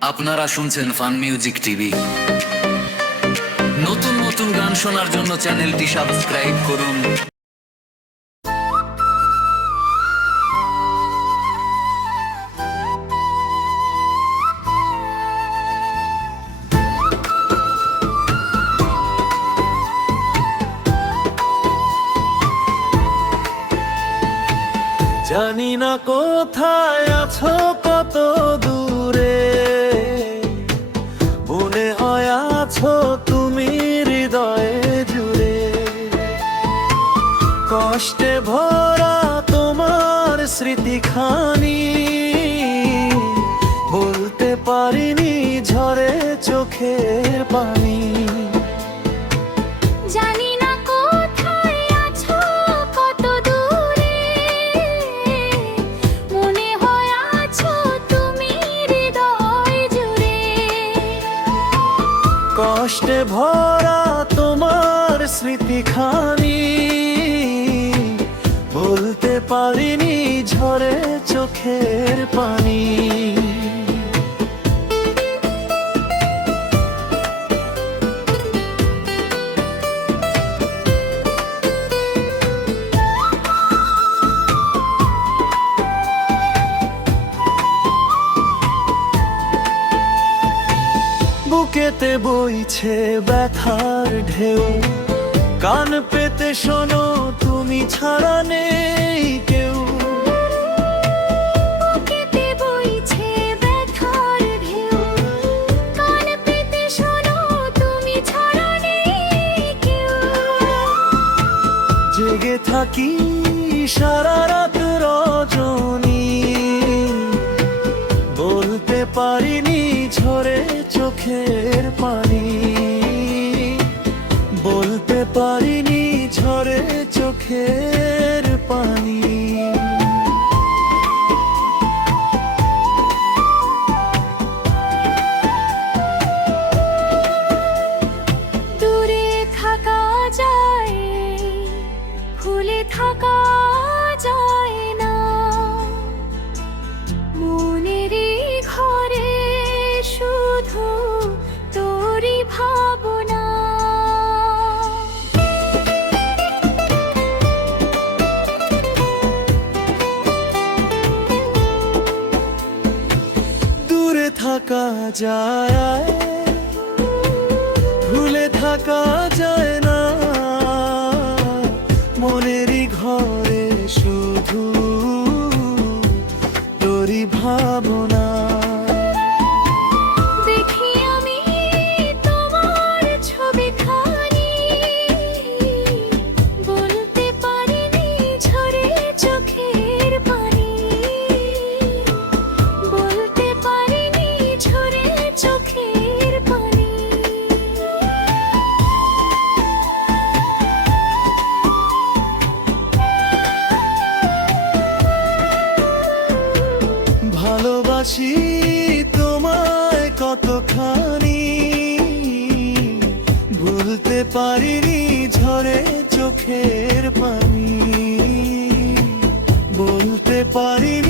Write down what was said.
আপনারা শুনছেন fun music TV. নতুন নতুন গান শোনার জন্য চ্যানেলটি সাবস্ক্রাইব করুন। জানি না কোথায় আছো, কত দূরে মনে হয় আছো তুমি হৃদয়ে জুড়ে। কষ্টে ভরা তোমার স্মৃতিখানি বলতে পারিনি, ঝরে চোখের পানি। জানি না কোথায় আছো, কত দূরে মনে হয় আছো তুমি হৃদয় জুড়ে। কষ্টে ভরা তোমার স্মৃতিখানি বলতে পারিনি, ঝরে চোখের পানি। বুকেতে বইছে ব্যথার ঢেউ, কান পেতে শোনো তুমি ছাড়া নেই কেউ। বুকেতে বইছে ব্যথার ঢেউ, কান পেতে শোনো তুমি ছাড়া নেই কেউ। জেগে থাকি সারা রাত রজনী, বলতে পারিনি, ঝরে চোখের পানি। বলতে পারিনি, ঝরে চোখের পানি। দূরে থাকা যায়, ভুলে থাকা যায় না। মনেরই ঘরে শুধু তোরই ভাবনা। দূরে থাকা যায়, ভুলে থাকা যায় না। মনেরই ঘরে শুধু তোরই ভাবনা। দেখি আমি তোমার ছবিখানি, বলতে পারিনি, ঝরে চোখের পানি। বলতে পারিনি, ঝরে চোখের পানি। ভালোবাসি তোমায় কতখানি, ভুলতে পারিনি, ঝরে চোখের পানি। বলতে পারিনি,